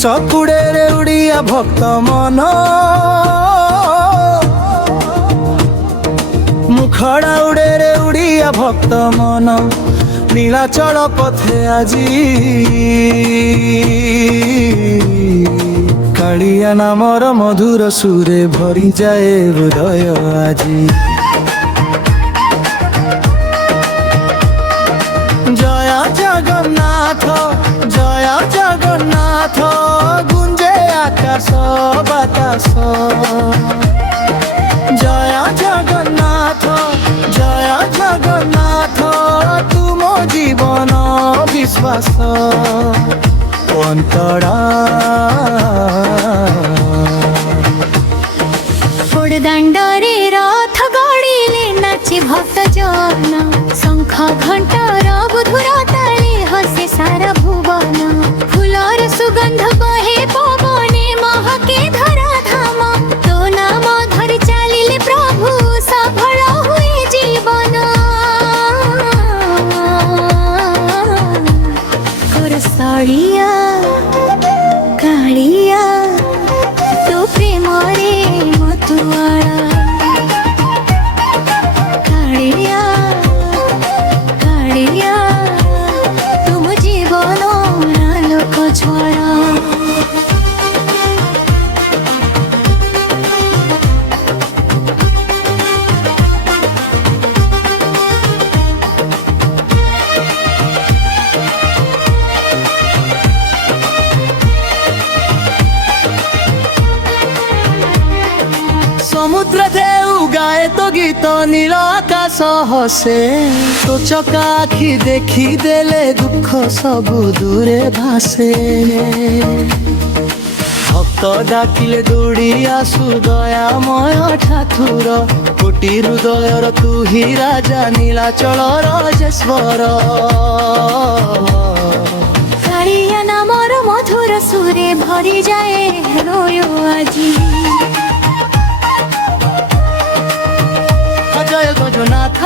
ସକୁଡ଼େରେ ଉଡ଼ିଆ ଭକ୍ତ ମନ ମୁଖଡ଼ା ଉଡ଼େରେ ଉଡ଼ିଆ ଭକ୍ତ ମନ নীলাচল পথে আজি কাଳିয়া নামর মধুর সুরে ভরি যায় হৃদয় আজি। জয় জগন্নাথ জয় জগন্নাথ গুঞ্জে আকাশ বাতাস। জয় জগন্নাথ জয় জগন্নাথ তুম জীবন বিশ্বাস অন্তরা। দাণ্ডরে রথ গড়িলে নাচে ভক্ত জন শঙ্খ ঘণ্টার বুধুর তালে হসে সারা ভুবন। ফুলর সুগন্ধ বহে পবনে মহকে ধরা ধাম তো নাম ধরে চালিলে প্রভু সফল হুয়ে জীবন। করসড়িয়া কালিয়া তো প্রেমরে মতুয়ারা। কালিয়া কালিয়া তুম জীবন আলোক ঝরা। সমুদ্র ঢেউ গায়ে তো গীত নীল আকাশ হসে তো চকা আখি দেখি দেলে দুঃখ সবু দূরে ভাসে। ভক্ত ডাকিলে দৌড়ি আসু দয়াময় ঠাকুর কোটি হৃদয়র তুহি রাজা নীলাচল রাজেশ্বর। কালিয়া নামর মধুর সুরে ভরি যায় হৃদয় আজি। জয় গজনাথ